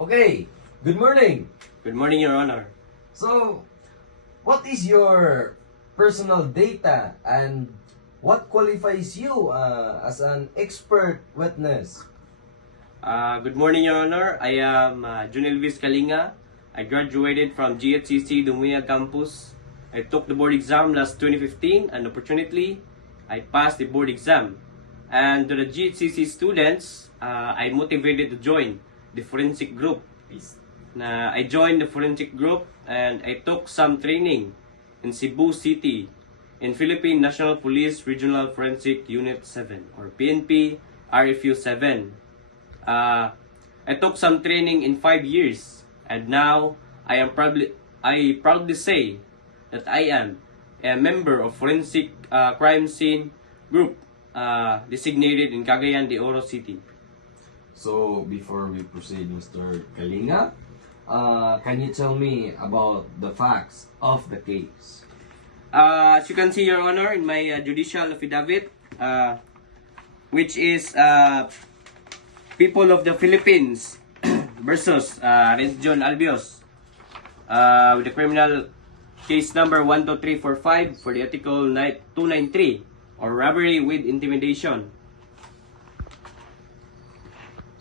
Okay, good morning. Good morning, Your Honor. So, what is your personal data and what qualifies you as an expert witness? Good morning, Your Honor. I am Jun Elvis Kalinga. I graduated from GHCC Dumia campus. I took the board exam last 2015 and opportunely, I passed the board exam. And to the GHCC students, I motivated to join the forensic group. I joined the forensic group and I took some training in Cebu City in Philippine National Police Regional Forensic Unit 7 or PNP RFU 7. I took some training in 5 years and now I proudly say that I am a member of forensic crime scene group designated in Cagayan de Oro City. So, before we proceed, Mr. Kalinga, can you tell me about the facts of the case? As you can see, Your Honor, in my judicial affidavit, which is People of the Philippines versus Renz Albios, with the criminal case number 12345 for the article 293 or robbery with intimidation.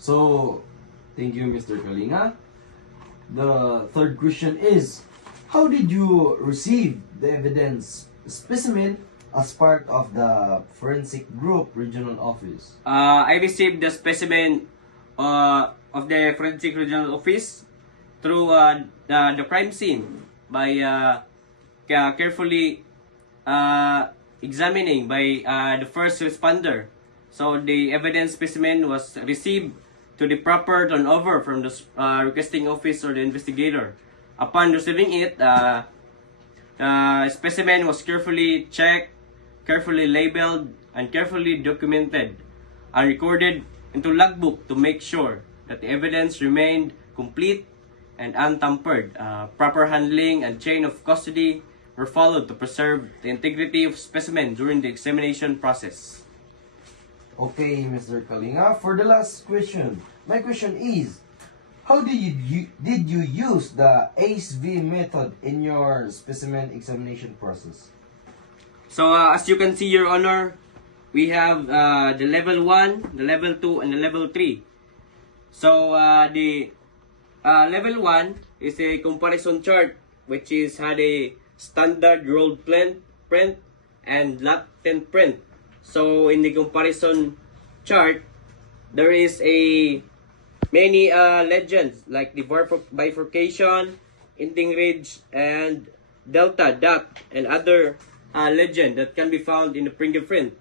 So, thank you, Mr. Kalinga. The third question is, how did you receive the evidence specimen as part of the forensic group regional office? I received the specimen of the forensic regional office through the crime scene by carefully examining by the first responder. So the evidence specimen was received to the proper turnover from the requesting office or the investigator. Upon receiving it, specimen was carefully checked, carefully labeled, and carefully documented and recorded into logbook to make sure that the evidence remained complete and untampered. Proper handling and chain of custody were followed to preserve the integrity of specimen during the examination process. Okay, Mr. Kalinga, for the last question, my question is, how did you use the ACE-V method in your specimen examination process? So as you can see, Your Honor, we have the level 1, the level 2, and the level 3. So the level 1 is a comparison chart which is had a standard rolled print and latent print. So in the comparison chart, there is a many legends like the bifurcation, ending ridge, and delta dot, and other legend that can be found in the fingerprint.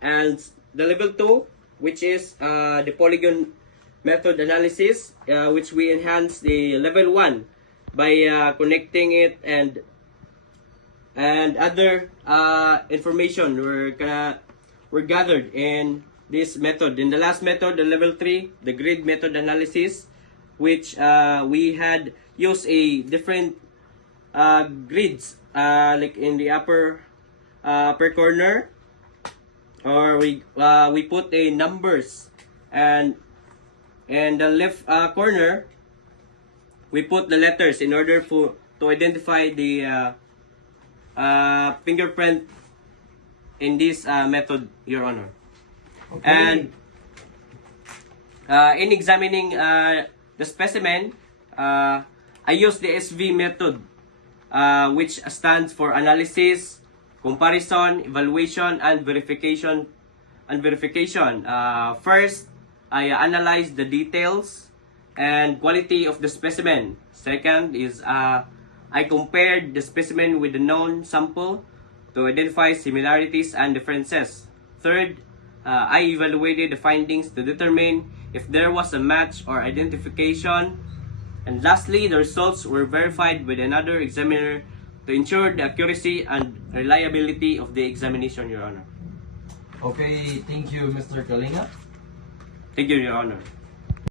And the level 2, which is the polygon method analysis, which we enhance the level 1 by connecting it and other information were gathered in this method. In the last method, the level 3, the grid method analysis, which we had used a different grids like in the upper corner, or we put a numbers, and in the left corner we put the letters in order to identify the fingerprint in this method, Your Honor. Okay. And in examining the specimen, I use the SV method, which stands for analysis, comparison, evaluation, and verification. First, I analyze the details and quality of the specimen. Second is I compared the specimen with the known sample to identify similarities and differences. Third, I evaluated the findings to determine if there was a match or identification. And lastly, the results were verified with another examiner to ensure the accuracy and reliability of the examination, Your Honor. Okay, thank you, Mr. Kalinga. Thank you, Your Honor.